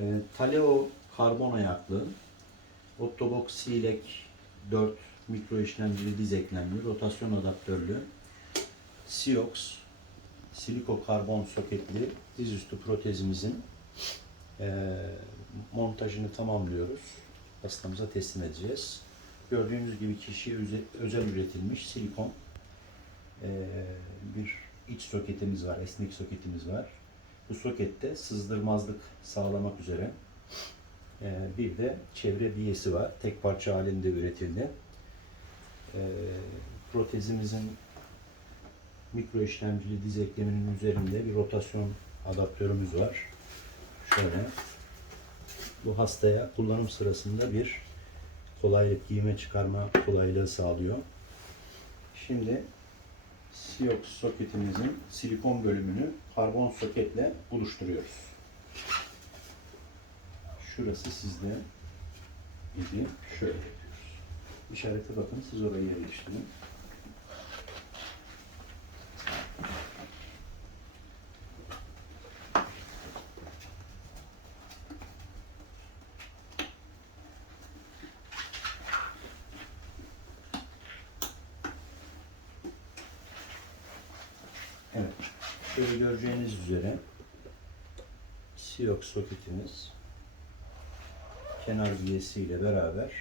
E, Taleo karbon ayaklı, Ottobox Silek 4 mikro işlemcili diz eklemli, rotasyon adaptörlü, Siox siliko karbon soketli dizüstü protezimizin e, montajını tamamlıyoruz. Hastamıza teslim edeceğiz. Gördüğünüz gibi kişiye öze- özel üretilmiş silikon e, bir iç soketimiz var, esnek soketimiz var. Bu sokette sızdırmazlık sağlamak üzere e, bir de çevre biyesi var. Tek parça halinde üretildi. E, protezimizin mikro işlemcili diz ekleminin üzerinde bir rotasyon adaptörümüz var. Şöyle. Bu hastaya kullanım sırasında bir kolaylık giyme çıkarma kolaylığı sağlıyor. Şimdi Siox soketimizin silikon bölümünü karbon soketle buluşturuyoruz. Şurası sizde idi. Şöyle yapıyoruz. İşarete bakın. Siz orayı yerleştirin. Evet. Şöyle göreceğiniz üzere Siox soketimiz kenar ile beraber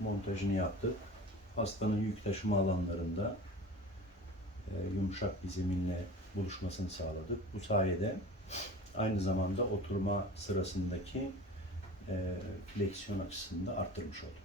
montajını yaptık. Hastanın yük taşıma alanlarında e, yumuşak bir zeminle buluşmasını sağladık. Bu sayede aynı zamanda oturma sırasındaki e, fleksiyon açısını da arttırmış olduk.